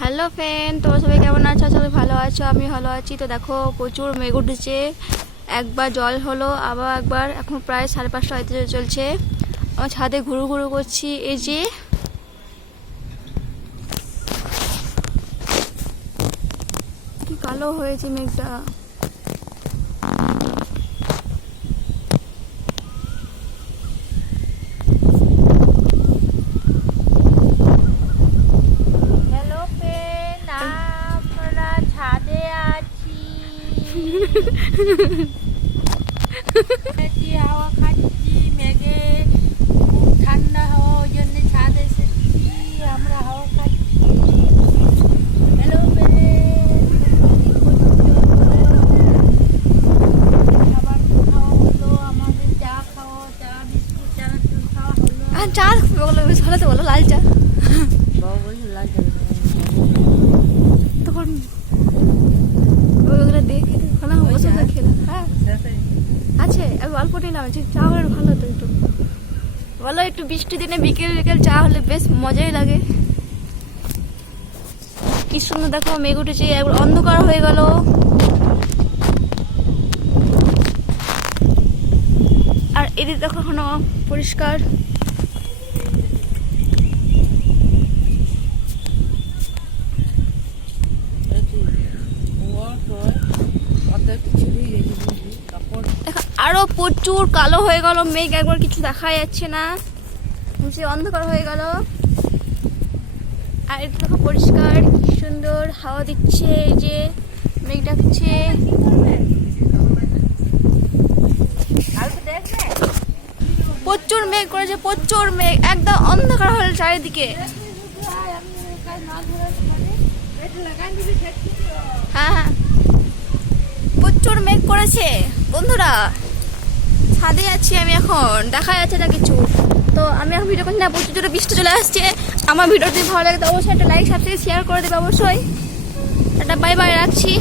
Hello friend, তোমরা সবাই কেমন আছো? সবাই ভালো আছো? আমি ভালো আছি। তো দেখো প্রচুর মেঘ উঠেছে, একবার জল হলো আবার একবার। এখন প্রায় 5:30 হইতে চলছে। আমার ছাদে ঘুরু ঘুরু করছি। এই যে কি কালো হয়েছে মেঘটা। আমরা ছাদে আছি, হাওয়া খাচ্ছি। মেঘে খুব ঠান্ডা হাওয়া, ওই জন্য ছাদে এসেছি। আমরা হাওয়া খাচ্ছি। হ্যালো খাবার খাওয়া হলো, আমাদের চা খাওয়া, চা বিস্কুট চানাচুর খাওয়া হলো। আর চা বলো, বেশ ভালো তো বলো, লাল চা। বাবা বলছে লাল চা তখন ওইগুলো দেখে না বসে খেলাম। হ্যাঁ আছে, আমি অল্প নিলাম। চা হলে ভালো হতো একটু। বলো, একটু বৃষ্টি দিনে বিকেল বিকেল চা হলে বেশ মজাই লাগে। কি সুন্দর দেখো মেঘ উঠেছে, একবার অন্ধকার হয়ে গেল। আর এদিকে দেখো এখনো পরিষ্কার। আরো প্রচুর কালো হয়ে গেল মেঘ, একবার কিছু দেখা যাচ্ছে না, নিচে অন্ধকার হয়ে গেল। আর এটা দেখো পরিষ্কার, কি সুন্দর হাওয়া দিচ্ছে। এই যে মেঘ ডাকছে। প্রচুর মেঘ করেছে, প্রচুর মেঘ, একদম অন্ধকার হল চারিদিকে। হ্যাঁ হ্যাঁ, প্রচুর মেঘ করেছে বন্ধুরা। ছাদে আছি আমি, এখন দেখা যাচ্ছে না কিছু। তো আমি এখন ভিডিও করছি না, প্রচুর জোরে বৃষ্টি চলে আসছে। আমার ভিডিও যদি ভালো লাগে তো অবশ্যই একটা লাইক সাবস্ক্রাইব শেয়ার করে দেবে অবশ্যই। একটা বাই বাই, রাখছি।